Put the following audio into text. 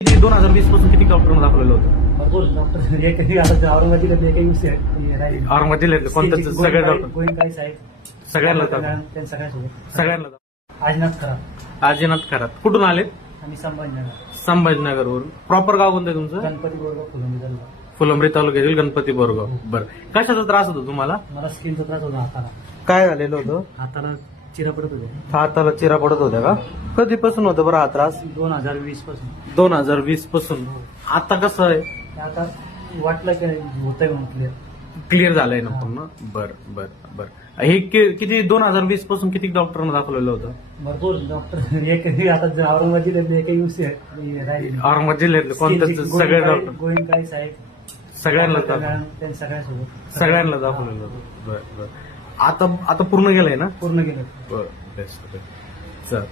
2020 पासून किती डॉक्टरांना दाखवलेलं होतं? भरपूर डॉक्टर एकही आता औरंगाबाद जिल्ह्यात एकही विषय औरंगाबाद जिल्ह्यातले कोणत्याच सगळे डॉक्टर गोविंदकाळी साहेब सगळ्यांना त्यांच्या सगळ्यासोबत सगळ्यांना आजनाथ खरा आजीनाथ खरात. कुठून आले? आणि संभाजीनगर संभाजीनगरवरून. प्रॉपर गाव कोणतं तुमचं? गणपती बरोबर फुलंबी झाला. फुलंब्री तालुक्यातील गणपती बोरगाव. बरं, कशाचा त्रास होतो तुम्हाला? मला स्किनचा त्रास होता हाताला. काय झालेलं होतं? हाताला चिरा पडत होते. हाताला चिरा पडत होत्या का? कधीपासून होतं बरं हा त्रास? 2020 पासून. 2020 पासून. आता कसं आहे? आता वाटलं की होतंय म्हणून क्लिअर. क्लिअर झालंय ना पूर्ण? बरं बरं बरं. हे किती 2020 पासून किती डॉक्टरांना दाखवलेलं होतं? भरपूर डॉक्टर एकही आता औरंगाबाद जिल्ह्यात एकही विषय राहिले. औरंगाबाद जिल्ह्यातले कोणत्याच सगळे डॉक्टर गोविंदकाळी साहेब सगळ्यांना त्यांच्या सगळ्यासोबत सगळ्यांना दाखवलेलं होतं. बरं बरं. आता पूर्ण गेलंय ना? पूर्ण गेलं. बरं, बेस्ट. चल.